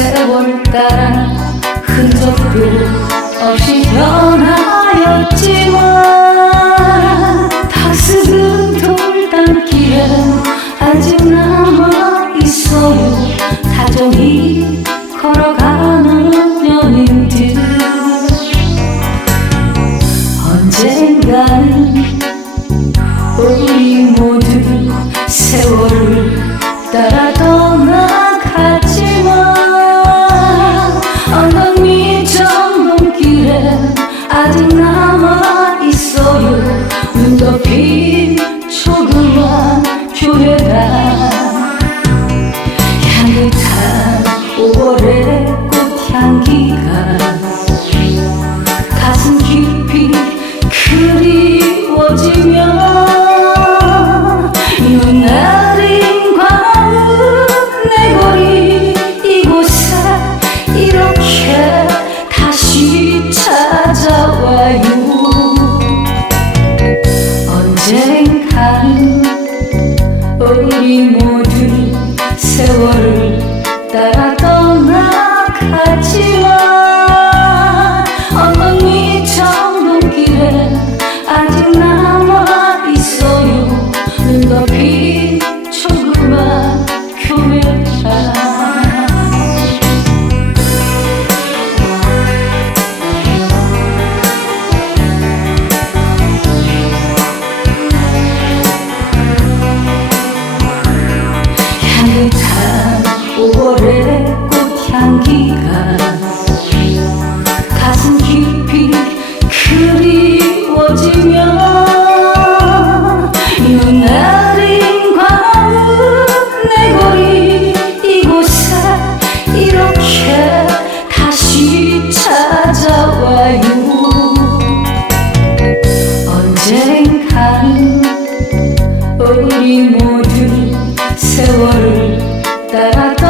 세월 따라 흔적도 없이 변하였지만 탁스은 돌담길에 아직 남아 있어요. 다정히 걸어가는 연인들. 언젠가는 우리 모두 세월을 따라 우리 모두 세월을 따라 떠나갔지만 밑전 눈길에 아직 남아 있어요. 눈 덮인 조그만 교회가 우리 모두 세월을 따라